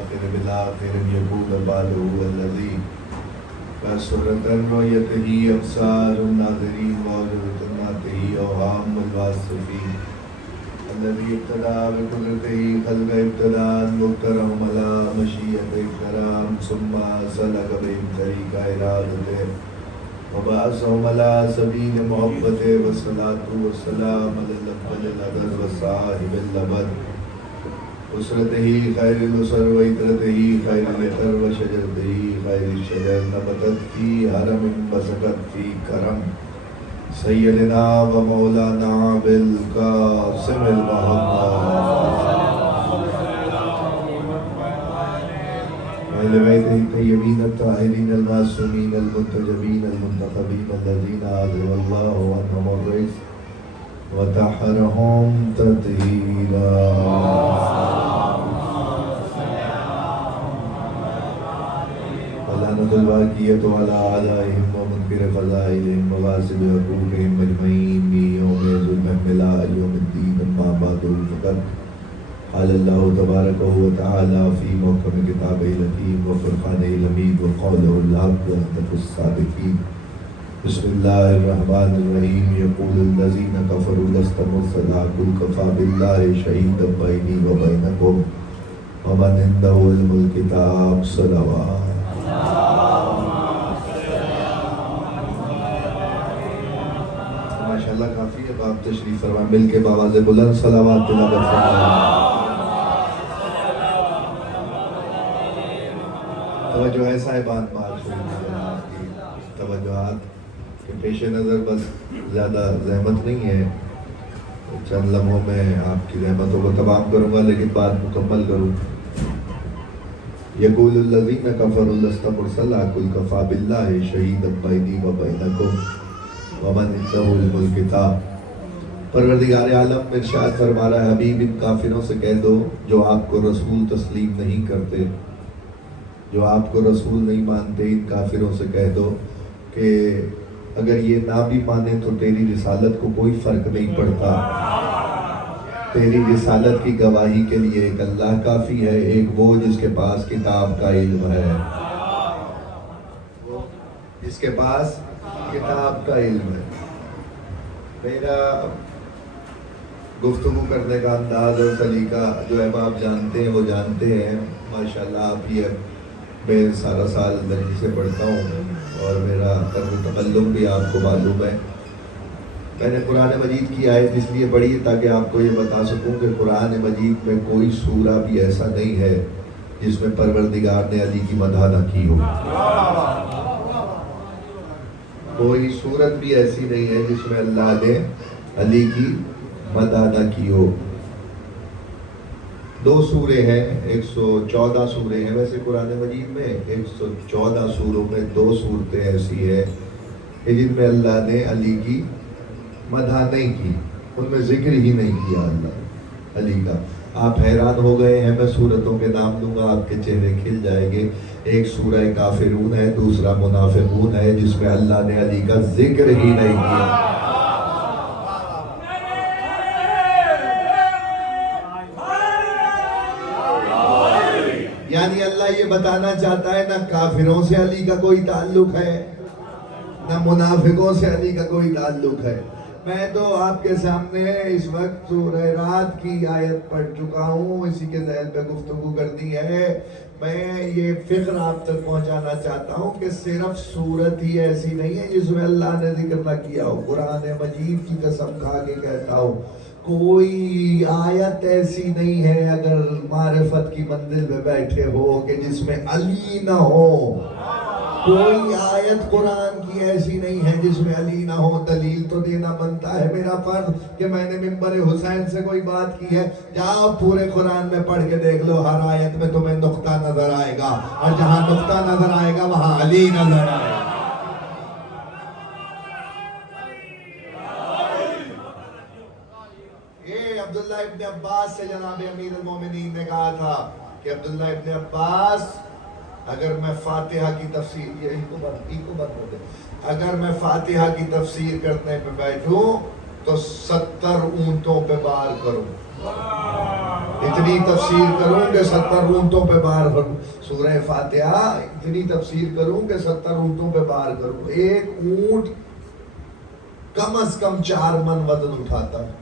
بالآخر بالآخر يكون باله هو الذي كسرت رؤيته أبصار الناظرين ووجدت نعته أوهام الواصفين الذي ابتدى بقدرته خلق ابتداء مكرم على مشيئة الكرام ثم سلك بهم طريق إرادته وبعثهم على سبيل محبته والصلاة والسلام على الأفضل الأدر والصاحب الأبد أسرته خير الأسر وإطرته خير الإطر وشجرته خير الشجر نبتت في هرم وسكت في كرم سيدنا ومولانا بالقاسم المحمد وإلى بيته الطيبين الطاهرين المعصومين المنتجبين المنتخبين الذين أعزهم الله عنهم الرزق وطهرهم تطهيرا ولعنة الباقية على أعدائهم ومنكر فضائلهم وغاصب حقوقهم أجمعين يوم ظلمهم إلى يوم الدين أما بعد فقد قال الله تبارك وتعالى في محكم كتابه الحكيم وفرقانه الحميد وقوله الحق وأصدق الصادقين بسم الله الرحمن الرحيم يقول الذين كفروا لست مرسلا قل كفى بالله شهيدا بيني وبينكم ومن عنده علم الكتاب صلوات ماشاءاللہ کافی ہے آپ تشریف فرمائیں مل کے بآواز بلند صلوات تلاوت فرمائیں توجہ ہے صاحبان توجہات کے پیش نظر بس زیادہ زحمت نہیں ہے چند لمحوں میں آپ کی زحمتوں کو تمام کروں گا لیکن بات مکمل کروں یقول الذین کفروا لست مرسلا قل کفی باللہ شہیدا بینی وبینکم ومن عنده علم الکتاب پروردگار عالم ارشاد فرما رہا ہے حبیب ان کافروں سے کہہ دو جو آپ کو رسول تسلیم نہیں کرتے جو آپ کو رسول نہیں مانتے ان کافروں سے کہہ دو کہ اگر یہ نہ بھی مانے تو تیری رسالت کو کوئی فرق نہیں پڑتا تیری رسالت کی گواہی کے لیے ایک اللہ کافی ہے ایک وہ جس کے پاس کتاب کا علم ہے جس کے پاس کتاب کا علم ہے میرا گفتگو کرنے کا انداز اور طریقہ جو ہے آپ جانتے ہیں وہ جانتے ہیں ماشاءاللہ آپ یہ میں سارا سال درجی سے پڑھتا ہوں اور میرا طرز تکلم بھی آپ کو معلوم ہے میں نے قرآن مجید کی آیت اس لیے پڑھی تاکہ آپ کو یہ بتا سکوں کہ قرآن مجید میں کوئی سورہ بھی ایسا نہیں ہے جس میں پروردگار نے علی کی مدح نہ کی ہو کوئی صورت بھی ایسی نہیں ہے جس میں اللہ نے علی کی مدح نہ کی ہو 2 سورے ہیں 114 سورے ہیں ویسے قرآن مجید میں 114 سوروں میں 2 سورتیں ایسی ہیں کہ جن میں اللہ نے علی کی مدح نہیں کی ان میں ذکر ہی نہیں کیا اللہ علی کا آپ حیران ہو گئے ہیں میں سورتوں کے نام لوں گا آپ کے چہرے کھل جائیں گے ایک سورہ کافرون ہے دوسرا منافقون ہے جس میں اللہ نے علی کا ذکر ہی نہیں کیا یعنی اللہ یہ بتانا چاہتا ہے نہ کافروں سے علی کا کوئی تعلق ہے نہ منافقوں سے علی کا کوئی تعلق ہے میں تو آپ کے سامنے اس وقت سورہ رات کی آیت پڑھ چکا ہوں اسی کے ذیل پہ گفتگو کرنی ہے میں یہ فکر آپ تک پہنچانا چاہتا ہوں کہ صرف سورت ہی ایسی نہیں ہے جس میں اللہ نے ذکر نہ کیا ہو قرآن مجید کی قسم کھا کے کہتا ہوں کوئی آیت ایسی نہیں ہے اگر معرفت کی منزل پہ بیٹھے ہو کہ جس میں علی نہ ہو کوئی آیت قرآن کی ایسی نہیں ہے جس میں علی نہ ہو دلیل تو دینا بنتا ہے میرا فرض کہ میں نے منبر حسین سے کوئی بات کی ہے جاؤ پورے قرآن میں پڑھ کے دیکھ لو ہر آیت میں تمہیں نقطہ نظر آئے گا اور جہاں نقطہ نظر آئے گا وہاں علی نظر آئے گا عبداللہ ابن عباس سے جناب امیر المومنین نے کہا تھا کہ عبداللہ ابن عباس اگر میں فاتحہ کی تفسیر اگر میں فاتحہ کی تفسیر کرنے پہ بیٹھوں تو 70 اونٹوں پہ بار کروں اتنی تفسیر کروں کہ 70 اونٹوں پہ بار کروں. سورہ فاتحہ اتنی تفسیر کروں کہ 70 اونٹوں پہ بار کروں. ایک اونٹ کم از کم 4 من وزن اٹھاتا ہے.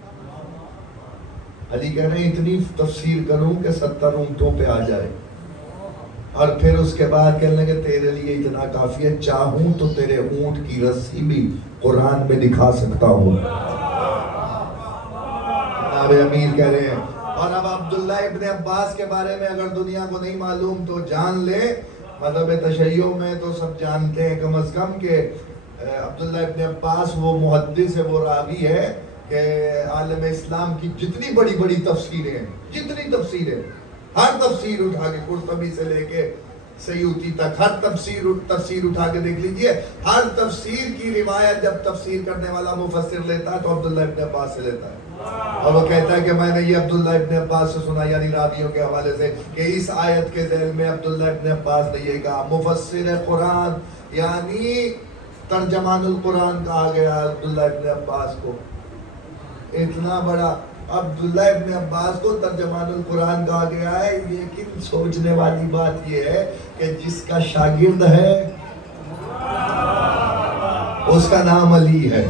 علی کہہ رہے ہیں اتنی تفسیر کروں کہ 70 اونٹوں پہ آ جائے. اور پھر اس کے بعد کہنے لگے تیرے لیے اتنا کافی ہے, چاہوں تو تیرے اونٹ کی رسی بھی قرآن میں دکھا سکتا ہوں. جناب امیر کہہ رہے ہیں. اور اب عبداللہ ابن عباس کے بارے میں اگر دنیا کو نہیں معلوم تو جان لے. مذہب تشیع میں تو سب جانتے ہیں کم از کم کہ عبداللہ ابن عباس وہ محدث ہے, وہ راوی ہے کہ عالم اسلام کی جتنی بڑی بڑی تفسیریں ہیں, جتنی تفسیریں, ہر تفسیر اٹھا کے قرطبی سے لے کے سیوطی تک ہر تفسیر اٹھا کے دیکھ لیجئے. ہر تفسیر کی روایت جب تفسیر کرنے والا مفسر لیتا ہے تو عبداللہ ابن عباس سے لیتا ہے. اور وہ کہتا ہے کہ میں نے یہ عبداللہ ابن عباس سے سنا, یعنی راویوں کے حوالے سے, کہ اس آیت کے ذیل میں عبداللہ ابن عباس نے یہ کہا. مفسر قرآن یعنی ترجمان القرآن کہا گیا عبداللہ ابن عباس کو. اتنا بڑا عبداللہ ابن عباس کو ترجمان القرآن کہا گیا ہے. لیکن سوچنے والی بات یہ ہے کہ جس کا شاگرد ہے اس کا نام علی ہے.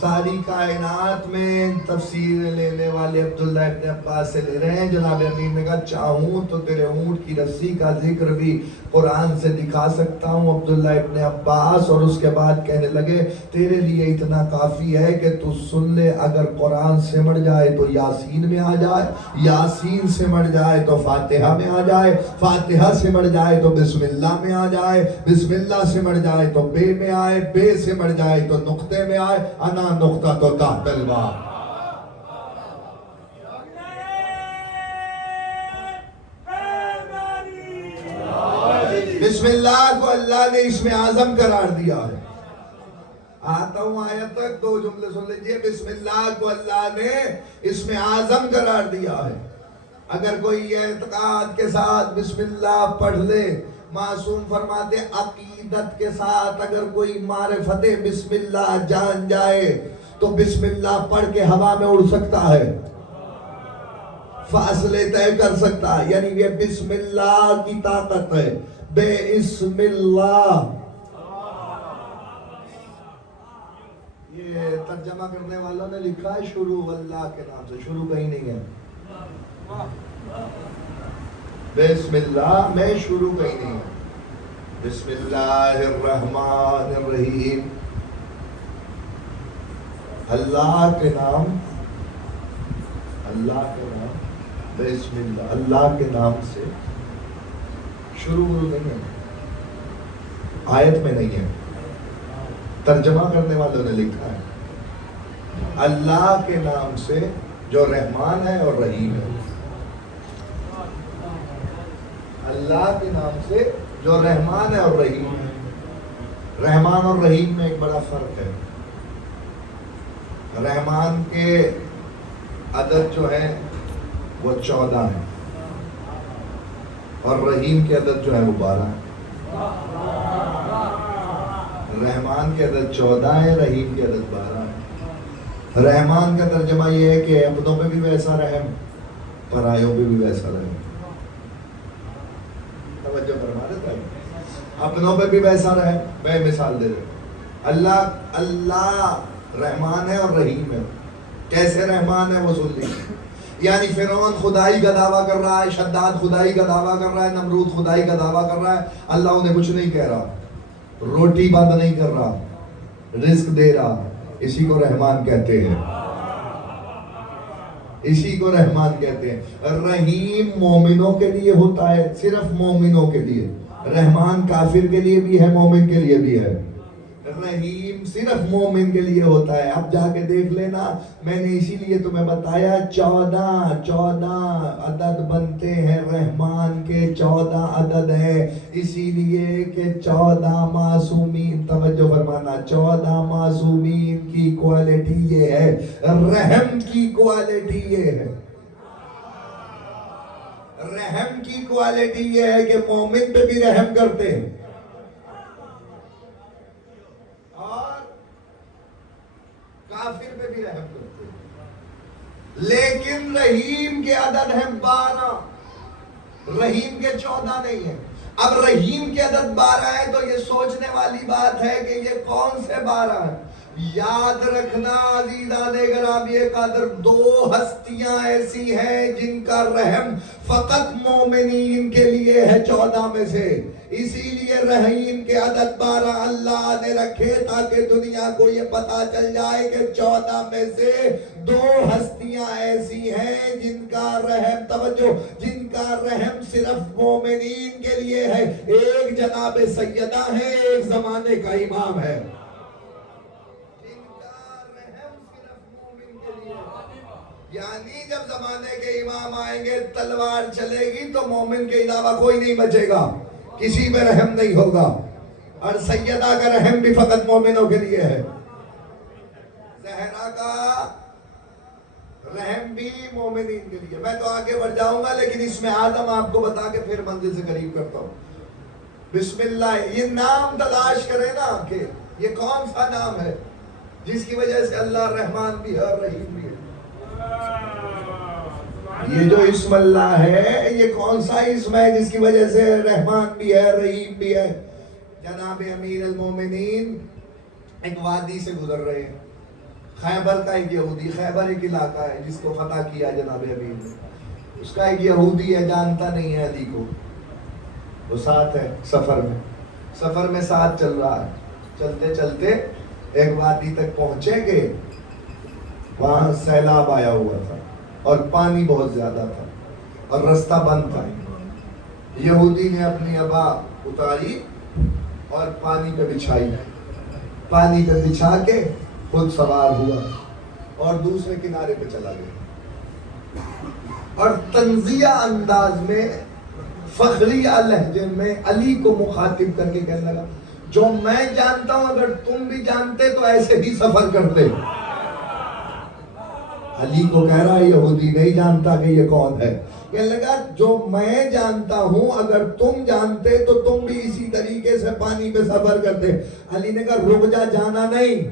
ساری کائنات میں تفسیر لینے والے عبداللہ ابن عباس سے لے رہے ہیں. جناب امیر نے کہا چاہوں تو تیرے اونٹ کی رسی کا ذکر بھی قرآن سے دکھا سکتا ہوں. عبداللہ ابن عباس. اور اس کے بعد کہنے لگے تیرے لیے اتنا کافی ہے کہ تو سن لے, اگر قرآن سمڑ جائے تو یاسین میں آ جائے, یاسین سمڑ جائے تو فاتحہ میں آ جائے, فاتحہ سمڑ جائے تو بسم اللہ میں آ جائے, بسم اللہ سمڑ جائے تو بے میں آئے, بے سمڑ جائے تو نقطے میں آئے. انا نقطہ تو تحت الباب. بسم اللہ کو اللہ نے اسم اعظم قرار دیا ہے. آتا ہوں آیت تک, 2 جملے سن لیجئے. بسم اللہ کو اللہ نے اسم اعظم قرار دیا ہے. اگر کوئی یہ اعتقاد کے ساتھ بسم اللہ پڑھ لے, معصوم فرماتے عقیدت کے ساتھ اگر کوئی معرفت بسم اللہ جان جائے تو بسم اللہ پڑھ کے ہوا میں اڑ سکتا ہے, فاصلے طے کر سکتا ہے. یعنی یہ بسم اللہ کی طاقت ہے. بے اسم اللہ. یہ ترجمہ کرنے والوں نے لکھا ہے شروع اللہ کے نام سے, شروع کہیں نہیں ہے. بسم اللہ میں شروع کہیں نہیں ہے. بسم اللہ الرحمن الرحیم. اللہ کے نام, اللہ کے نام, بسم اللہ, اللہ کے نام سے شروع نہیں ہے, آیت میں نہیں ہے. ترجمہ کرنے والوں نے لکھا ہے اللہ کے نام سے جو رحمان ہے اور رحیم ہے. اللہ کے نام سے جو رحمان ہے اور رحیم ہے. رحمان اور رحیم میں ایک بڑا فرق ہے. رحمان کے عدد جو ہے وہ 14 ہے اور رحیم کے عدد جو ہے وہ 12 ہے. رحمان کے عدد 14 ہے, رحیم کے عدد 12 ہے. رحمان کا ترجمہ یہ ہے کہ اپنوں پہ بھی ویسا رحم, پرایوں پہ بھی ویسا رحم. توجہ فرما دیتا ہے. اپنوں پہ بھی ویسا رحم. میں مثال دے رہا ہوں. اللہ رحمان ہے اور رحیم ہے. کیسے رحمان ہے وہ سن لیجیے. یعنی فرعون خدائی کا دعویٰ کر رہا ہے, شداد خدائی کا دعویٰ کر رہا ہے, نمرود خدائی کا دعویٰ کر رہا ہے. اللہ انہیں کچھ نہیں کہہ رہا, روٹی بند نہیں کر رہا, رزق دے رہا. اسی کو رحمان کہتے ہیں, اسی کو رحمان کہتے ہیں. رحیم مومنوں کے لیے ہوتا ہے, صرف مومنوں کے لیے. رحمان کافر کے لیے بھی ہے, مومن کے لیے بھی ہے. رحیم صرف مومن کے لیے ہوتا ہے. اب جا کے دیکھ لینا, میں نے اسی لیے تمہیں بتایا 14 عدد بنتے ہیں. رحمان کے 14 عدد ہیں, اسی لیے کہ 14 معصومین, توجہ فرمانا, 14 معصومین کی کوالٹی یہ ہے. رحم کی کوالٹی یہ ہے. رحم کی کوالٹی یہ ہے کہ مومن پہ بھی رحم کرتے ہیں کافر پہ بھی رحم کرتے ہیں. لیکن رحیم کے عدد ہیں 12، رحیم کے 14 نہیں ہے۔ اب رحیم کے عدد 12 ہے تو یہ سوچنے والی بات ہے کہ یہ کون سے 12 ہیں؟ یاد رکھنا عزیزان گرامی قدر، 2 ہستیاں ایسی ہیں جن کا رحم فقط مومنین کے لیے ہے 14 میں سے، اسی لیے رحیم کے عدد 12 اللہ نے رکھے تاکہ دنیا کو یہ پتا چل جائے کہ 14 میں سے 2 ہستیاں ایسی ہیں جن کا رحم، توجہ، جن کا رحم صرف مومنین کے لیے ہے۔ ایک جناب سیدہ ہے، ایک زمانے کا امام ہے، یعنی جب زمانے کے امام آئیں گے تلوار چلے گی تو مومن کے علاوہ کوئی نہیں بچے گا، کسی پہ رحم نہیں ہوگا، اور سیدہ کا رحم بھی فقط مومنوں کے لیے ہے، زہرا کا رحم بھی مومنین کے لیے۔ میں تو آگے بڑھ جاؤں گا لیکن اس میں آدم آپ کو بتا کے پھر منزل سے قریب کرتا ہوں۔ بسم اللہ، یہ نام تلاش کریں نا کہ یہ کون سا نام ہے جس کی وجہ سے اللہ رحمان بھی ہے اور رحیم بھی ہے۔ یہ جو اسم اللہ ہے یہ کون سا اسم ہے جس کی وجہ سے رحمان بھی ہے رحیم بھی ہے؟ جناب امیر المومنین ایک وادی سے گزر رہے ہیں، خیبر کا ایک یہودی، خیبر ایک علاقہ ہے جس کو فتح کیا جناب امیر نے، اس کا ایک یہودی ہے، جانتا نہیں ہے علی کو، وہ ساتھ ہے سفر میں ساتھ چل رہا ہے، چلتے چلتے ایک وادی تک پہنچے گے، وہاں سیلاب آیا ہوا تھا اور پانی بہت زیادہ تھا اور رستہ بند تھا۔ یہودی نے اپنی عبا اتاری اور پانی پہ بچھائی، پانی پہ بچھا کے خود سوار ہوا اور دوسرے کنارے پہ چلا گیا، اور تنزیہ انداز میں فخریہ لہجے میں علی کو مخاطب کر کے کہنے لگا، جو میں جانتا ہوں اگر تم بھی جانتے تو ایسے ہی سفر کرتے۔ علی کو کہہ رہا ہے، یہودی نہیں جانتا کہ یہ کون ہے، کہنے لگا جو میں جانتا ہوں اگر تم جانتے تو تم بھی اسی طریقے سے پانی پہ سفر کرتے۔ علی نے کہا رک جا، جانا نہیں،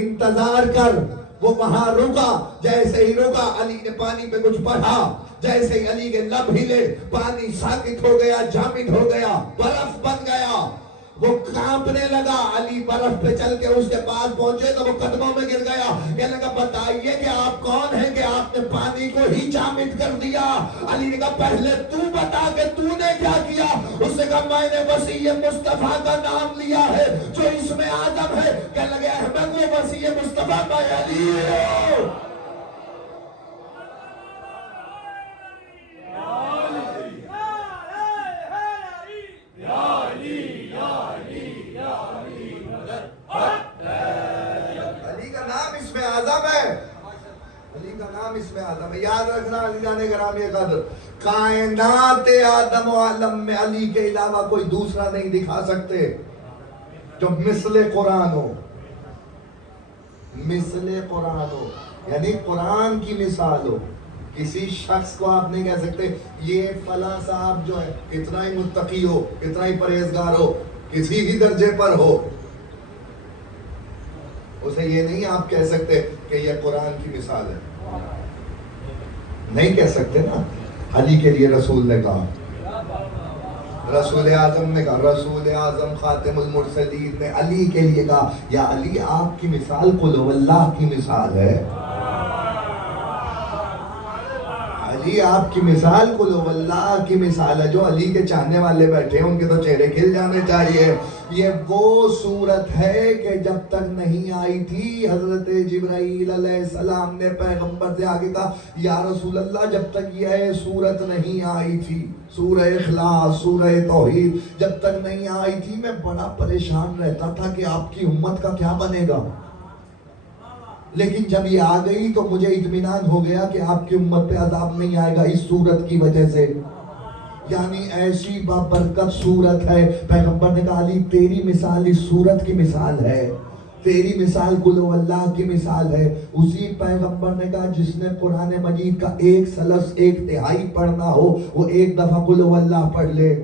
انتظار کر۔ وہ وہاں رکا، جیسے ہی رکا علی نے پانی پہ کچھ پڑھا، جیسے ہی علی کے لب ہلے پانی ساکت ہو گیا، جامد ہو گیا، برف بن گیا، وہ کانپنے لگا۔ علی برف پہ چل کے اس کے پاس پہنچے تو وہ قدموں میں گر گیا، کہنے لگا بتائیے کہ آپ کون ہیں کہ آپ نے پانی کو ہی جامد کر دیا؟ علی نے کہا پہلے تو بتا کہ تو نے کیا کیا؟ اس نے کہا میں نے وسیع مصطفیٰ کا نام لیا ہے جو اس میں آدم ہے۔ کہنے لگے احمد وہ وسیع مصطفیٰ میں علی ہو۔ اس میں آدم ہے، یاد رکھنا عزیزان گرامی قدر، کائنات آدم و عالم میں علی کے علاوہ کوئی دوسرا نہیں دکھا سکتے جو مثل قرآن ہو، مثل قرآن ہو، یعنی قرآن کی مثال ہو۔ کسی شخص کو آپ نہیں کہہ سکتے یہ فلاں صاحب جو ہے اتنا ہی متقی ہو، اتنا ہی پرہیزگار ہو، کسی بھی درجے پر ہو، اسے یہ نہیں آپ کہہ سکتے کہ یہ قرآن کی مثال ہے، نہیں کہہ سکتے نا۔ علی کے لیے رسول نے کہا، رسول اعظم نے کہا، رسول اعظم خاتم المرسلین نے علی کے لیے کہا یا علی آپ کی مثال قل ہو اللہ کی مثال ہے، علی آپ کی مثال قل ہو اللہ کی مثال ہے۔ جو علی کے چاہنے والے بیٹھے ہیں ان کے تو چہرے کھل جانے چاہیے۔ یہ وہ صورت ہے کہ جب تک نہیں آئی تھی حضرت جبرائیل علیہ السلام نے پیغمبر سے آگے کہا یا رسول اللہ جب تک یہ صورت نہیں آئی تھی، سورہ اخلاص، سورہ توحید جب تک نہیں آئی تھی میں بڑا پریشان رہتا تھا کہ آپ کی امت کا کیا بنے گا، لیکن جب یہ آ گئی تو مجھے اطمینان ہو گیا کہ آپ کی امت پہ عذاب نہیں آئے گا اس صورت کی وجہ سے۔ یعنی ایسی بابرکت صورت ہے، پیغمبر نے کہا علی تیری مثال اس صورت کی مثال ہے، تیری مثال قل ہو اللہ کی مثال ہے۔ اسی پیغمبر نے کہا جس نے قرآن مجید کا ایک سلس ایک تہائی پڑھنا ہو وہ ایک دفعہ قل ہو اللہ پڑھ لے،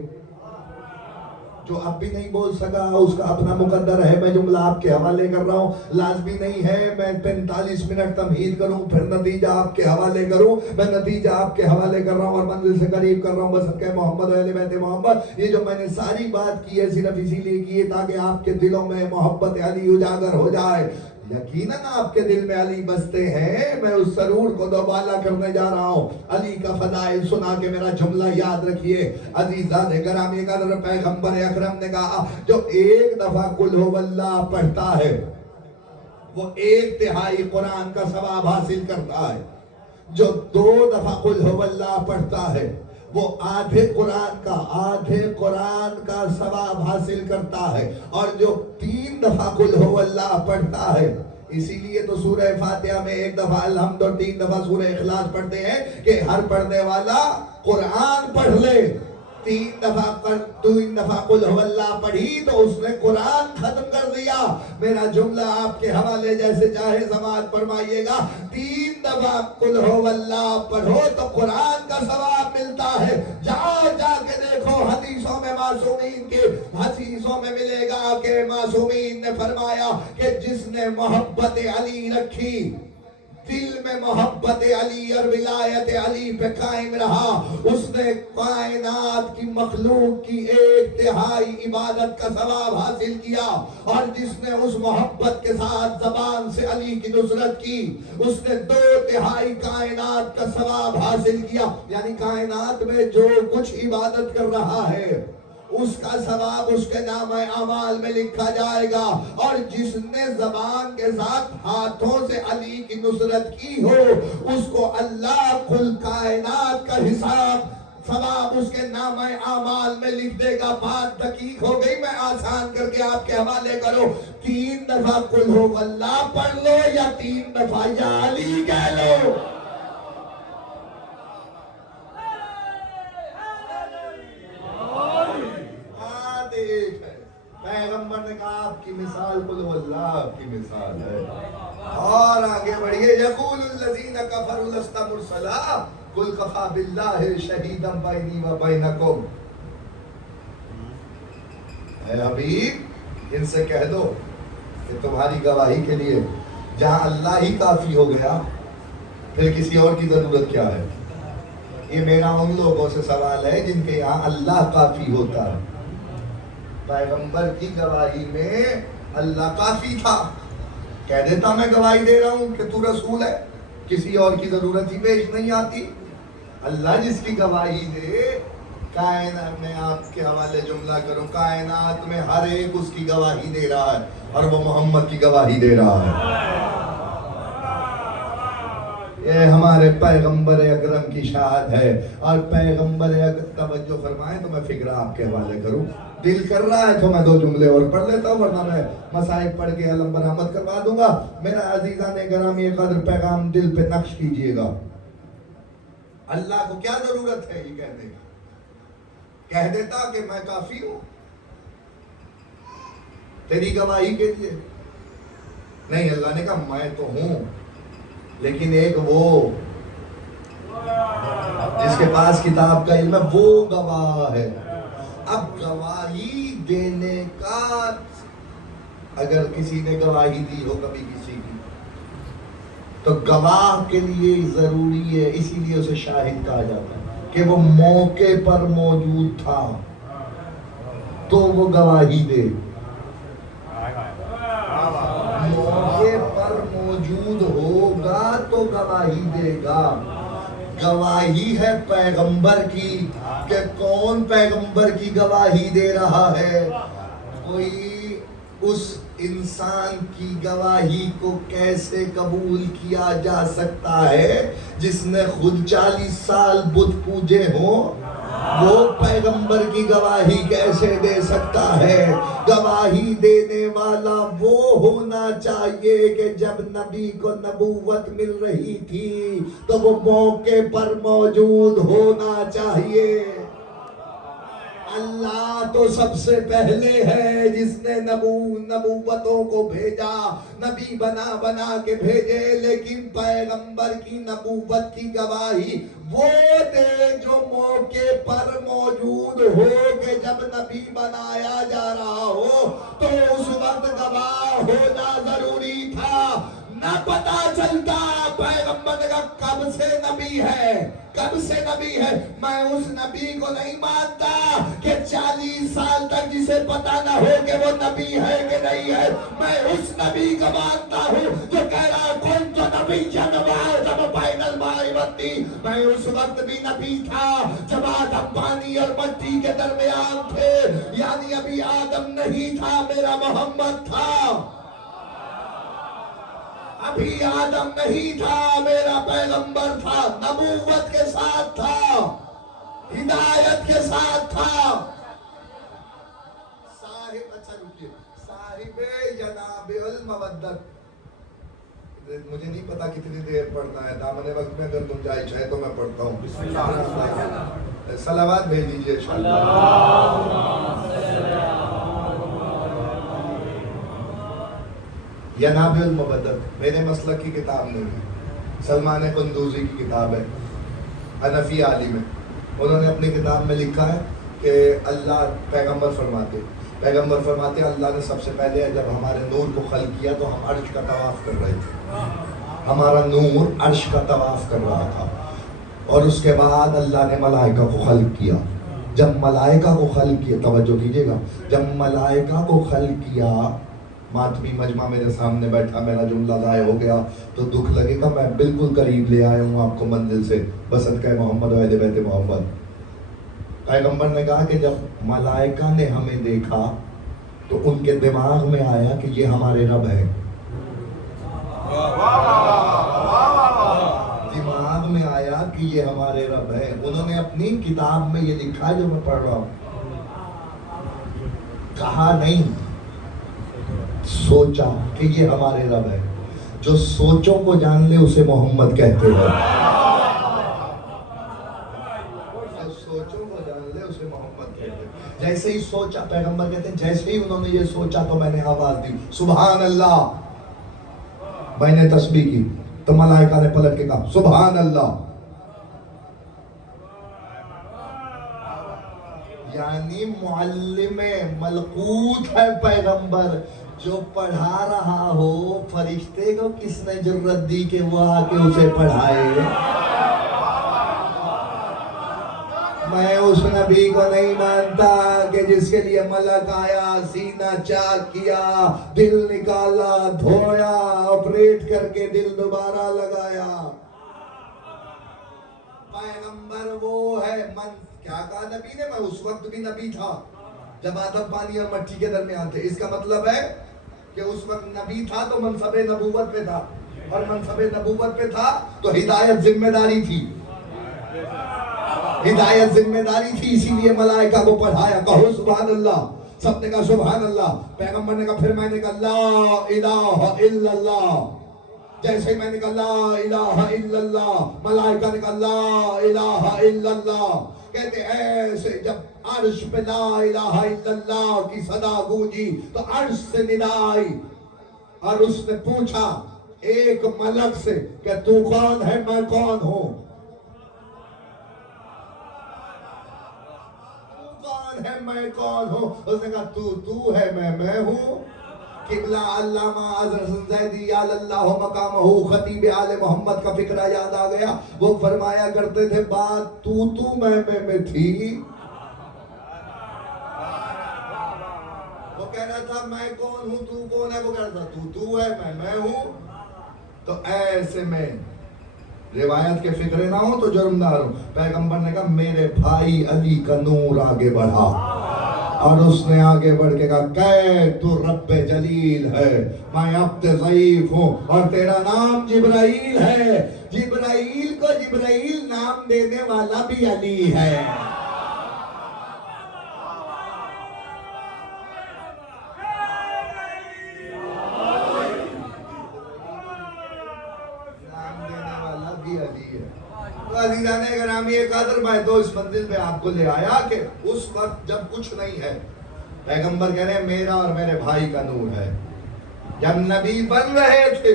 جو اب بھی نہیں بول سکا اس کا اپنا مقدر ہے، میں جملہ آپ کے حوالے کر رہا ہوں، لازمی نہیں ہے میں 45 منٹ تمہید کروں پھر نتیجہ آپ کے حوالے کروں، میں نتیجہ آپ کے حوالے کر رہا ہوں اور منزل سے قریب کر رہا ہوں بصدقہ محمد و اہل بیت محمد۔ یہ جو میں نے ساری بات کی ہے صرف اسی لیے کی ہے تاکہ آپ کے دلوں میں محبت علی اجاگر ہو جائے۔ یقیناً آپ کے دل میں علی بستے ہیں، میں اس سرور کو دوبالا کرنے جا رہا ہوں۔ علی کا فضائل سنا کے میرا جملہ یاد رکھیے عزیزان گرامی قدر، پیغمبر اکرم نے کہا جو ایک دفعہ قل ہو اللہ پڑھتا ہے وہ 1/3 قرآن کا ثواب حاصل کرتا ہے، جو 2 دفعہ قل ہو اللہ پڑھتا ہے وہ آدھے قرآن کا ثواب حاصل کرتا ہے، اور جو 3 دفعہ قل ہو اللہ پڑھتا ہے۔ اسی لیے تو سورہ فاتحہ میں 1 دفعہ الحمد اور 3 دفعہ سورہ اخلاص پڑھتے ہیں کہ ہر پڑھنے والا قرآن پڑھ لے۔ 3 دفعہ قل ہو اللہ پڑھی تو اس نے قرآن ختم کر دیا۔ میرا جملہ آپ کے حوالے جیسے چاہے سماعت فرمائیے گا، 3 دفعہ قل ہو اللہ پڑھو تو قرآن کا ثواب ملتا ہے۔ جا کے دیکھو حدیثوں میں معصومین کے حدیثوں میں ملے گا کہ معصومین نے فرمایا کہ جس نے محبت علی رکھی، دل میں محبت علی اور ولایت علی پہ قائم رہا، اس نے کائنات کی مخلوق کی 1/3 عبادت کا ثواب حاصل کیا، اور جس نے اس محبت کے ساتھ زبان سے علی کی نصرت کی اس نے 2/3 کائنات کا ثواب حاصل کیا۔ یعنی کائنات میں جو کچھ عبادت کر رہا ہے اس کا ثواب اس کے نامہ اعمال میں لکھا جائے گا، اور جس نے زبان کے ساتھ ہاتھوں سے علی کی نصرت کی ہو اس کو اللہ کل کائنات کا حساب ثواب اس کے نامہ اعمال میں لکھ دے گا۔ بات دقیق ہو گئی، میں آسان کر کے آپ کے حوالے کرو، 3 دفعہ قل ہو اللہ پڑھ لو یا 3 دفعہ یا علی کہہ لو۔ پیغمبر نے کہا آپ کی مثال قل ہو اللہ کی مثال ہے۔ اور آگے بڑھئے، یقول الذین کفروا لست مرسلا قل کفی باللہ شہیدا بینی و بینکم۔ اے حبیب ان سے کہہ دو کہ تمہاری گواہی کے لیے جہاں اللہ ہی کافی ہو گیا پھر کسی اور کی ضرورت کیا ہے؟ یہ میرا ان لوگوں سے سوال ہے جن کے یہاں اللہ کافی ہوتا ہے۔ پیغمبر کی گواہی میں اللہ کافی تھا، کہہ دیتا میں گواہی دے رہا ہوں کہ تو رسول ہے، کسی اور کی ضرورت ہی پیش نہیں آتی۔ اللہ جس کی گواہی دے، کائنات میں آپ کے حوالے جملہ کروں، کائنات میں ہر ایک اس کی گواہی دے رہا ہے اور وہ محمد کی گواہی دے رہا ہے۔ یہ ہمارے پیغمبر اکرم کی شہادت ہے، اور پیغمبر اکرم توجہ فرمائیں تو میں فکرہ آپ کے حوالے کروں، دل کر رہا ہے تو میں 2 جملے اور پڑھ لیتا ہوں ورنہ میں مسائل پڑھ کے علم برآمد کروا دوں گا۔ میرا عزیزان گرامی قدر پیغام دل پہ نقش کیجئے گا۔ اللہ کو کیا ضرورت ہے یہ کہنے کی؟ کہہ دیتا کہ میں کافی ہوں تیری گواہی کے لیے۔ نہیں، اللہ نے کہا میں تو ہوں، لیکن ایک وہ جس کے پاس کتاب کا علم ہے وہ گواہ ہے۔ اب گواہی دینے کا، اگر کسی نے گواہی دی ہو کبھی کسی کی تو گواہ کے لیے ضروری ہے، اسی لیے اسے شاہد کہا جاتا ہے کہ وہ موقع پر موجود تھا تو وہ گواہی دے۔ موقع پر موجود ہوگا تو گواہی دے گا۔ گواہی ہے پیغمبر کی، کہ کون پیغمبر کی گواہی دے رہا ہے؟ کوئی اس انسان کی گواہی کو کیسے قبول کیا جا سکتا ہے جس نے خود 40 سال بت پوجے ہوں؟ وہ پیغمبر کی گواہی کیسے دے سکتا ہے؟ گواہی دینے والا وہ ہونا چاہیے کہ جب نبی کو نبوت مل رہی تھی تو وہ موقع پر موجود ہونا چاہیے۔ اللہ تو سب سے پہلے ہے جس نے نبوتوں کو بھیجا، نبی بنا کے بھیجے، لیکن پیغمبر کی نبوت کی گواہی وہ دے جو موقع پر موجود ہو کے جب نبی بنایا جا رہا ہو تو اس وقت گواہ ہونا ضروری تھا. نہ پتا چلتا پیغمبر کا کب سے نبی ہے, کب سے نبی ہے. میں اس نبی کو نہیں مانتا کہ 40 سال تک جسے پتا نہ ہو کہ وہ نبی ہے کہ نہیں ہے. میں اس نبی کو مانتا ہوں جو کہہ رہا کون تو نبی جب بین الماء والطین. میں اس وقت بھی نبی تھا جب آدم پانی اور مٹی کے درمیان تھے, یعنی ابھی آدم نہیں تھا, میرا محمد تھا. ابھی آدم نہیں تھا, میرا پیغمبر تھا, نبوت کے ساتھ تھا, ہدایت کے ساتھ تھا. صاحب, اچھا رکیے, صاحب جناب المودت. مجھے نہیں پتا کتنی دیر پڑھنا ہے, دامن وقت میں اگر گنجائش ہے تو میں پڑھتا ہوں. بسم اللہ, صلوات بھیج دیجیے جناب المودت میرے مسلک کی کتاب نہیں ہے, سلمان قندوزی کی کتاب ہے, حنفی عالم ہے. انہوں نے اپنی کتاب میں لکھا ہے کہ اللہ پیغمبر فرماتے اللہ نے سب سے پہلے جب ہمارے نور کو خلق کیا تو ہم عرش کا طواف کر رہے تھے, ہمارا نور عرش کا طواف کر رہا تھا, اور اس کے بعد اللہ نے ملائکہ کو خلق کیا. جب ملائکہ کو خلق کیا, توجہ کیجئے گا, جب ملائکہ کو خلق کیا, ماتمی مجمع میرے سامنے بیٹھا, میرا جملہ ضائع ہو گیا تو دکھ لگے گا, میں بالکل قریب لے آیا ہوں آپ کو منزل سے, بصدقہ محمد و اہل بیت محمد. پیغمبر نے کہا کہ جب ملائکہ نے ہمیں دیکھا تو ان کے دماغ میں آیا کہ یہ ہمارے رب ہے. دماغ میں آیا کہ یہ ہمارے رب ہے. انہوں نے اپنی کتاب میں یہ لکھا جو میں پڑھ رہا ہوں, کہا نہیں, سوچا کہ یہ ہمارے رب ہے. جو سوچوں کو جان لے اسے محمد کہتے ہیں. جو سوچوں کو جان لے اسے محمد کہتے ہیں. جیسے ہی سوچا, پیغمبر کہتے ہیں جیسے ہی انہوں نے یہ سوچا تو میں نے آواز دی سبحان اللہ. میں نے تسبیح کی تو ملائکہ نے پلٹ کے کہا سبحان اللہ. یعنی معلم ملقوت ہے پیغمبر, جو پڑھا رہا ہو, فرشتے کو کس نے جرت دی کہ وہ آ کے اسے پڑھائے؟ میں اس نبی کو نہیں مانتا کہ جس کے لیے ملک آیا, سینہ چاک کیا, دل نکالا, دھویا, آپریٹ کر کے دل دوبارہ لگایا. پیغمبر وہ ہے. کیا کہا نبی نے؟ میں اس وقت بھی نبی تھا جب آدم پانی اور مٹی کے درمیان تھے. اس کا مطلب ہے کہ اس وقت نبی تھا تو منصب نبوت پہ تھا, اور منصب نبوت پہ تھا تو ہدایت ذمہ داری تھی, ہدایت ذمہ داری تھی, اسی لیے ملائکہ کو پڑھایا. کہو سبحان اللہ. سب نے کہا سبحان اللہ. پیغمبر نے کہا, پھر میں نے کہا لا الہ الا اللہ. جیسے میں نے کہا لا الہ الا اللہ, ملائکہ نے کہا لا الہ الا اللہ. کہتے ایسے جب عرش پہ لا الہ الا اللہ کی صدا گونجی تو عرش سے ندا آئی, اور اس نے پوچھا ایک ملک سے کہ تو کون ہے, میں کون ہوں. ہے میں کون ہوں. اس نے کہا تو ہے, میں ہوں. قبلہ علامہ حضرت زیدی یا اللہ مقامہ خطیب آل محمد کا فکرہ یاد آ گیا. وہ فرمایا کرتے تھے بات تو میں تھی. وہ کہہ رہا تھا میں کون ہوں, تو کون ہے. وہ کہہ رہا تھا تو ہے, میں ہوں. تو ایسے میں روایت کے فکرے نہ ہوں تو جرمدار ہوں. پیغمبر نے کہا میرے بھائی علی کا نور آگے بڑھا, اور اس نے آگے بڑھ کے کہا کہ تو رب جلیل ہے, میں عبد ضعیف ہوں, اور تیرا نام جبرائیل ہے. جبرائیل کو جبرائیل نام دینے والا بھی علی ہے. عزیزان گرامی قدر, میں تو اس منزل پہ آپ کو لے آیا کہ اس وقت جب کچھ نہیں ہے, پیغمبر کہہ رہے ہیں میرا اور میرے بھائی کا نور ہے. جب نبی بن رہے تھے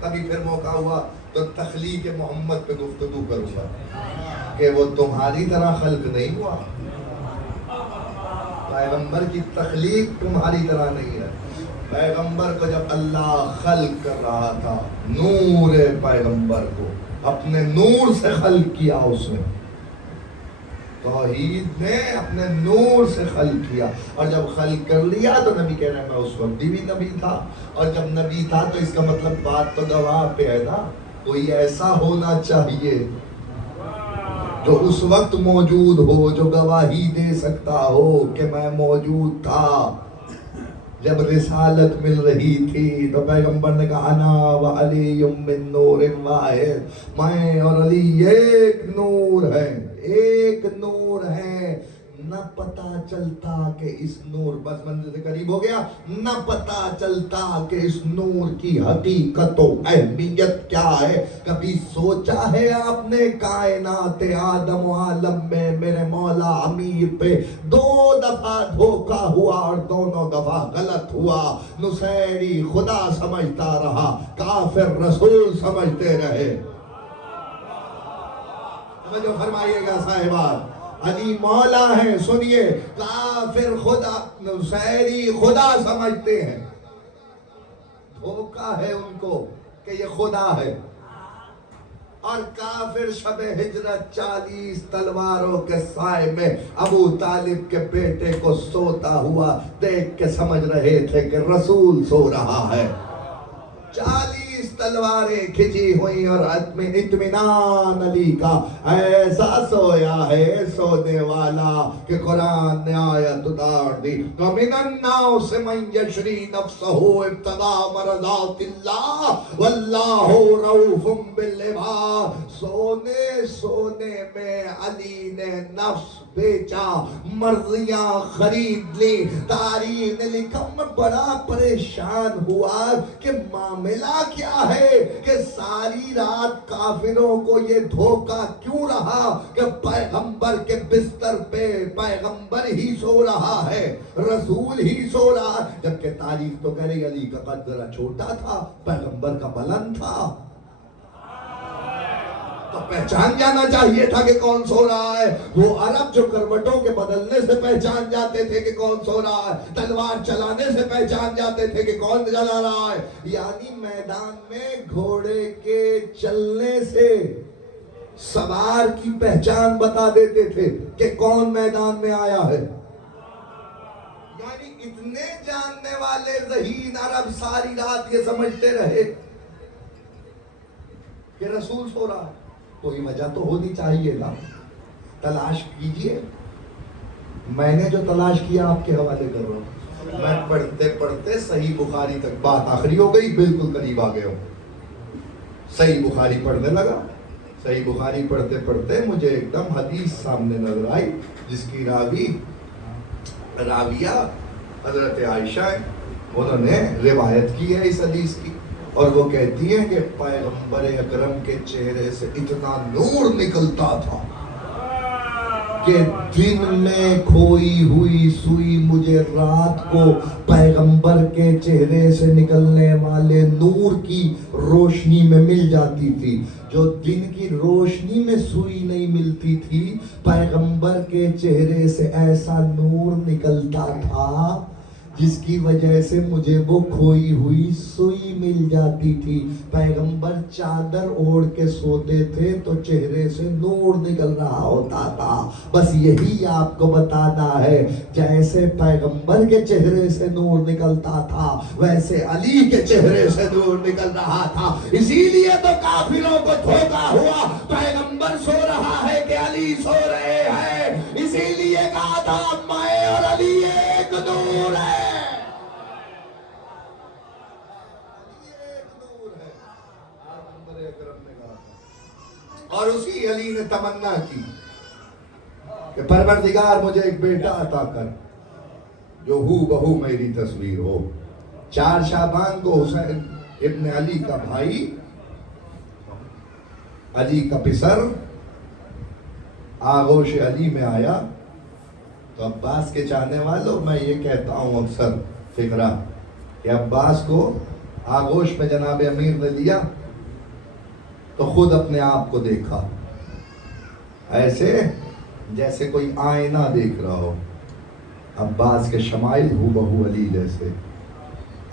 کبھی پھر موقع ہوا تو تخلیق محمد پہ گفتگو کروں گا کہ وہ تمہاری طرح خلق نہیں ہوا. پیغمبر کی تخلیق تمہاری طرح نہیں ہے. پیغمبر کو جب اللہ خلق کر رہا تھا، نور پیغمبر کو اپنے نور سے خلق کیا. اس نے توحید نے اپنے نور سے خلق کیا، اور جب خلق کر لیا تو نبی کہہ رہے ہیں میں اس وقت بھی نبی تھا، اور جب نبی تھا تو اس کا مطلب بات تو گواہ پہ ہے نا. کوئی ایسا ہونا چاہیے جو اس وقت موجود ہو، جو گواہی دے سکتا ہو کہ میں موجود تھا. جب رسالت مل رہی تھی تو پیغمبر نے کہا انا و علی من نور واحد، میں اور علی ایک نور ہے، ایک نور ہے. نہ پتا چلتا کہ اس نور، بس منزل سے قریب ہو گیا، نہ پتا چلتا کہ اس نور کی حقیقت و اہمیت کیا ہے. کبھی سوچا ہے آپ نے کائنات آدم و عالم میں میرے مولا امیر پہ 2 دفعہ دھوکا ہوا اور دونوں دفعہ غلط ہوا. نصیری خدا سمجھتا رہا، کافر رسول سمجھتے رہے. توجہ فرمائیے گا صاحبان، علی مولا ہے، سنیے، کافر خدا، نصیری خدا سمجھتے ہیں. دھوکا ہے ان کو کہ یہ خدا ہے. اور کافر شب ہجرت 40 تلواروں کے سائے میں ابو طالب کے بیٹے کو سوتا ہوا دیکھ کے سمجھ رہے تھے کہ رسول سو رہا ہے. 40 تلواریں کھچی ہوئی اور اطمینان علی کا ایسا سویا ہے سونے والا کہ قرآن نے آیت اتار دی، وَمِنَ النَّاسِ مَن يَشْرِي نَفْسَهُ ابْتِغَاءَ مَرْضَاتِ اللَّهِ وَاللَّهُ رَءُوفٌ بِالْعِبَادِ. سونے میں علی نے نفس بیچا، مرضیاں خرید لی. تاریخ نے لکھا میں بڑا پریشان ہوا کہ معاملہ کیا ہے کہ ساری رات کافروں کو یہ دھوکا کیوں رہا کہ پیغمبر کے بستر پہ پیغمبر ہی سو رہا ہے، رسول ہی سو رہا ہے. جبکہ تاریخ تو کہہ رہی علی کا قد ذرا چھوٹا تھا، پیغمبر کا بلند تھا. تو پہچان جانا چاہیے تھا کہ کون سو رہا ہے. وہ عرب جو کروٹوں کے بدلنے سے پہچان جاتے تھے کہ کون سو رہا ہے، تلوار چلانے سے پہچان جاتے تھے کہ کون چلا رہا ہے. یعنی میدان میں گھوڑے کے چلنے سے سوار کی پہچان بتا دیتے تھے کہ کون میدان میں آیا ہے. یعنی اتنے جاننے والے ذہین عرب ساری رات یہ سمجھتے رہے کہ رسول سو رہا ہے. کوئی وجہ تو ہونی چاہیے نا، تلاش کیجئے. میں نے جو تلاش کیا آپ کے حوالے کر رہا ہوں. میں پڑھتے پڑھتے صحیح بخاری تک بات آخری ہو گئی، بالکل قریب آ گئے ہوں. صحیح بخاری پڑھنے لگا. صحیح بخاری پڑھتے پڑھتے مجھے ایک دم حدیث سامنے نظر آئی جس کی راویہ حضرت عائشہ ہے. انہوں نے روایت کی ہے اس حدیث کی، اور وہ کہتی ہے کہ پیغمبر اکرم کے چہرے سے اتنا نور نکلتا تھا کہ دن میں کھوئی ہوئی سوئی مجھے رات کو پیغمبر کے چہرے سے نکلنے والے نور کی روشنی میں مل جاتی تھی. جو دن کی روشنی میں سوئی نہیں ملتی تھی، پیغمبر کے چہرے سے ایسا نور نکلتا تھا جس کی وجہ سے مجھے وہ کھوئی ہوئی سوئی مل جاتی تھی. پیغمبر چادر اوڑھ کے سوتے تھے تو چہرے سے نور نکل رہا ہوتا تھا. بس یہی آپ کو بتانا ہے، جیسے پیغمبر کے چہرے سے نور نکلتا تھا ویسے علی کے چہرے سے نور نکل رہا تھا. اسی لیے تو کافروں کو دھوکا ہوا، پیغمبر سو رہا ہے کہ علی سو رہے ہیں. اسی لیے کہا تھا میں اور علی ایک نور ہے. اور اسی علی نے تمنا کی کہ پروردگار مجھے ایک بیٹا عطا کر جو ہو بہو میری تصویر ہو. 4 شعبان کو حسین ابن علی کا بھائی، علی کا پسر آغوش علی میں آیا. تو عباس کے چاہنے والوں، میں یہ کہتا ہوں اکثر فقرہ کہ عباس کو آغوش میں جناب امیر نے دیا تو خود اپنے آپ کو دیکھا ایسے جیسے کوئی آئینہ دیکھ رہا ہو. عباس کے شمائل ہو بہو علی جیسے،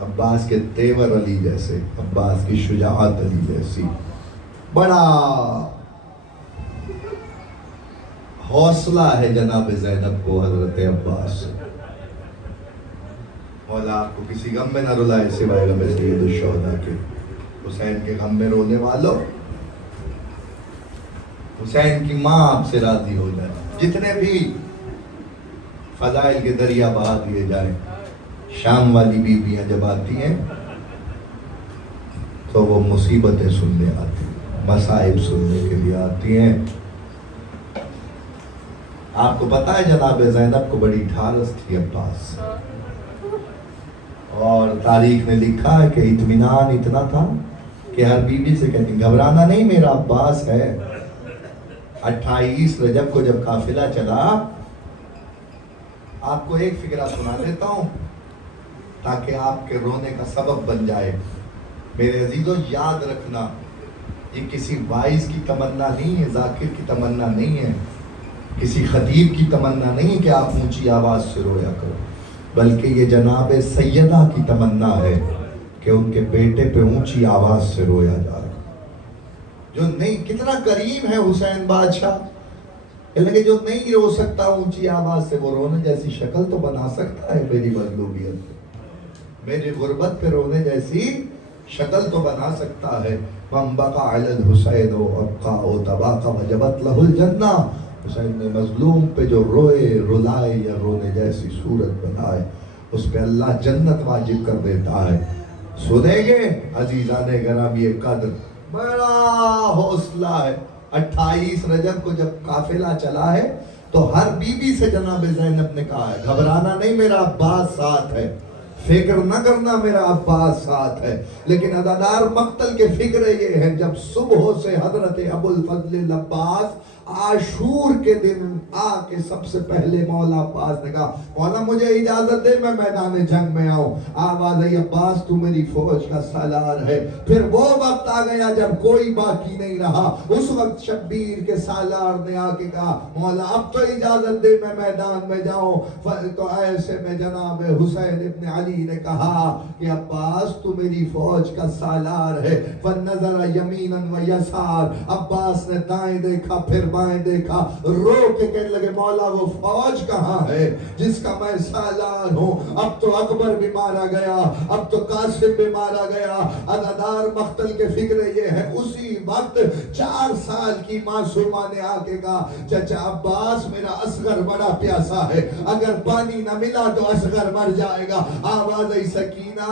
عباس کے تیور علی جیسے، عباس کی شجاعت علی جیسی. بڑا حوصلہ ہے جناب زینب کو حضرت عباس سے. مولا آپ کو کسی غم میں نہ رلائے سوائے غم سید الشہداء کے. حسین کے غم میں رونے والوں، حسین کی ماں آپ سے راضی ہو جائے. جتنے بھی فضائل کے دریا بہا دیے جائیں، شام والی بیویاں جب آتی ہیں تو وہ مصیبتیں سننے آتی ہیں، مصائب سننے کے لیے آتی ہیں. آپ کو پتا ہے جناب زینب کو بڑی ڈھارس تھی عباس، اور تاریخ نے لکھا ہے کہ اطمینان اتنا تھا کہ ہر بیوی سے کہتی گھبرانا نہیں میرا عباس ہے. 28 رجب کو جب قافلہ چلا، آپ کو ایک فکرہ سنا دیتا ہوں تاکہ آپ کے رونے کا سبب بن جائے. میرے عزیزوں یاد رکھنا، یہ کسی وائز کی تمنا نہیں ہے، ذاکر کی تمنا نہیں ہے، کسی خطیب کی تمنا نہیں کہ آپ اونچی آواز سے رویا کرو، بلکہ یہ جناب سیدہ کی تمنا ہے کہ ان کے بیٹے پہ اونچی آواز سے رویا جائے. جو نہیں، کتنا کریم ہے حسین بادشاہ، کہ جو نہیں رو سکتا اونچی آواز سے، وہ رونے جیسی شکل تو بنا سکتا ہے میری مظلومیت پہ، میری غربت پہ رونے جیسی شکل تو بنا سکتا ہے. من بقى على الحسین وابقى وتباقى وجبت له الجنہ. حسین نے مظلوم پہ جو روئے، رلائے یا رونے جیسی صورت بنائے، اس پہ اللہ جنت واجب کر دیتا ہے. سنیں گے عزیزان گرامی قدر، بڑا حوصلہ ہے. 28 رجب کو جب قافلہ چلا ہے تو ہر بیوی سے جناب زینب نے کہا ہے گھبرانا نہیں میرا عباس ساتھ ہے، فکر نہ کرنا میرا عباس ساتھ ہے. لیکن عزادار مقتل کے فکر یہ ہے، جب صبح سے حضرت ابو الفضل العباس عاشور کے دن آ کے سب سے پہلے مولا عباس نے کہا مولا مجھے اجازت دے میں میدان جنگ میں آؤں. آواز آئی عباس تو میری فوج کا سالار ہے. پھر وہ وقت آ گیا جب کوئی باقی نہیں رہا. اس وقت شبیر کے سالار نے آ کے کہا مولا اب تو اجازت دے میں میدان میں جاؤں. تو ایسے میں جناب حسین ابن علی نے کہا کہ عباس تو میری فوج کا سالار ہے. فنظر یمینا و یسار، عباس نے دائیں دیکھا پھر بائیں دیکھا، رو کے کہنے لگے مولا وہ فوج کہاں ہے جس کا میں سالار ہوں؟ اب تو اکبر بھی مارا گیا، اب تو قاسم بھی مارا گیا. عزادار مقتل کے فکر یہ ہے. اسی وقت 4 سال کی معصومہ نے آ کے کہا چچا عباس میرا اصغر بڑا پیاسا ہے، اگر پانی نہ ملا تو اصغر مر جائے گا. آواز آئی سکینہ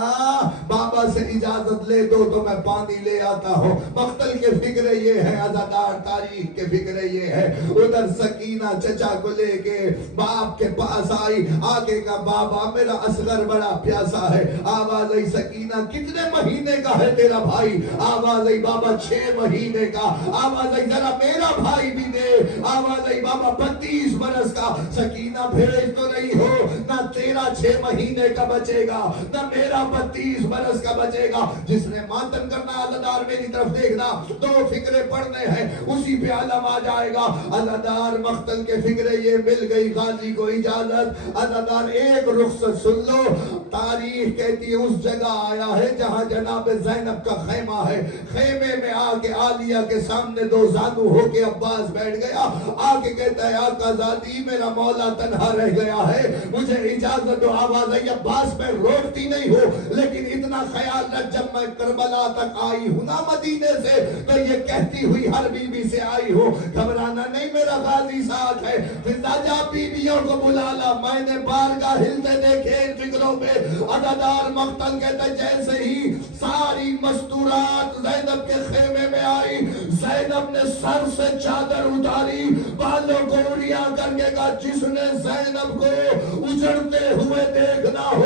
بابا سے اجازت لے دو تو میں پانی لے آتا ہوں. مقتل کے فکر یہ ہے، عزادار تاریخ کے فکر یہ ہے. ادھر سکینہ چچا کو لے کے باپ کے پاس آئی، آگے کا بابا میرا اصغر بڑا پیاسا ہے. آواز آئی سکینہ کتنے مہینے کا ہے تیرا بھائی؟ آواز آئی بابا 6 مہینے کا. آواز آئی ذرا میرا بھائی بھی دے. آواز آئی بابا 32 برس کا. سکینہ بھیج تو نہیں ہو، نہ تیرا 6 مہینے کا بچے گا نہ میرا 32 برس کا بچے گا. جس نے ماتم کرنا عزادار میری طرف دیکھنا، 2 فکرے پڑھنے ہیں اسی پہ علم آ جائے گا. عزادار مقتل کے فکرے یہ مل گئی غازی کو اجازت. عزادار ایک رخصت سن لو، تاریخ کہتی ہے اس جگہ آیا ہے جہاں جناب زینب کا خیمہ ہے. خیمے میں آ کے عالیہ کے سامنے 2 زانو ہو کے عباس بیٹھ گیا. آ کے کہتا ہے آقا زادی میرا مولا تنہا رہ گیا ہے، مجھے اجازت دو. آواز آئی عباس میں روکتی نہیں ہو، لیکن اتنا خیال رکھ جب میں کربلا تک آئی ہوں نا مدینے سے تو یہ کہتی ہوئی ہر بیوی سے آئی ہوں گھبرانا نہیں میرا غازی ساتھ ہے. فضا جا بیویوں کو بلا لا، میں نے بارگاہ ہلتے دیکھے ان فکروں پہ. عزادار مقتل کہتے جیسے ہی ساری مستورات زینب کے خیمے میں آئی، زینب نے سر سے چادر اتاری، بالوں کو اڑیا کر کے کہا جس نے زینب کو اجڑتے ہوئے دیکھنا ہو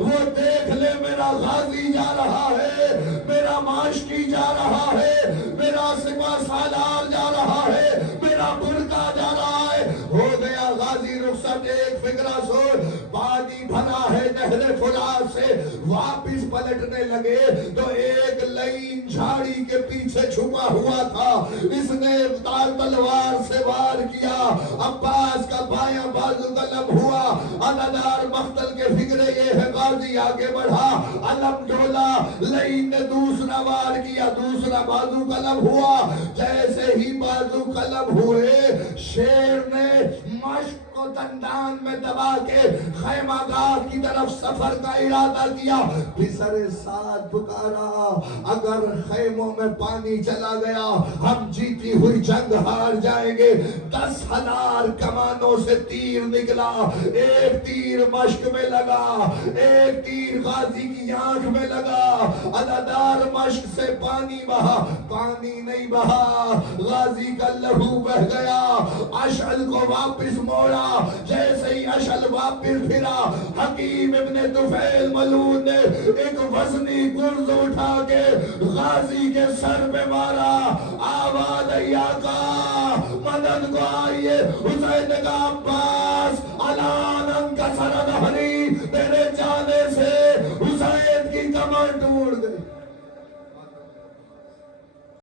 وہ دیکھ لے، میرا غازی جا رہا ہے، میرا معاشقی جا رہا ہے، میرا سپاہ سالار جا رہا ہے، میرا برقع جا رہا ہے. ہو گیا غازی رخصت. ایک فکرہ سن، پانی بھرا ہے نہر فرات سے. واپس پلٹنے لگے تو ایک لئیم جھاڑی کے پیچھے چھپا ہوا تھا، اس نے تلوار سے وار کیا. عباس کا بایاں بازو قلم ہوا، عددار مقتل کے فکر یہ ہے، غازی آگے بڑھا، علم ڈولا، لعین نے دوسرا وار کیا، دوسرا بازو قلم ہوا، جیسے ہی بازو قلم ہوئے شیر نے مشق کو دندان میں دبا کے خیمہ گاہ کی طرف سفر کا ارادہ کیا، پسر ساتھ پکارا، اگر خیموں میں پانی چلا گیا ہم جیتی ہوئی جنگ ہار جائیں گے۔ 10,000 کمانوں سے تیر نکلا، ایک تیر مشک میں لگا، ایک تیر غازی کی آنکھ میں لگا، عددار مشک سے پانی بہا، پانی نہیں بہا، غازی کا لہو بہ گیا، اشعل کو واپس موڑا، جیسے ہی اشعل واپس پھرا، حکیم ابن طفیل ملعون نے ایک وزنی گرز اٹھا کے غازی کے سر پہ مارا، آواز آئی آقا مدد کو آئیے، حسین کا عباس، اللہ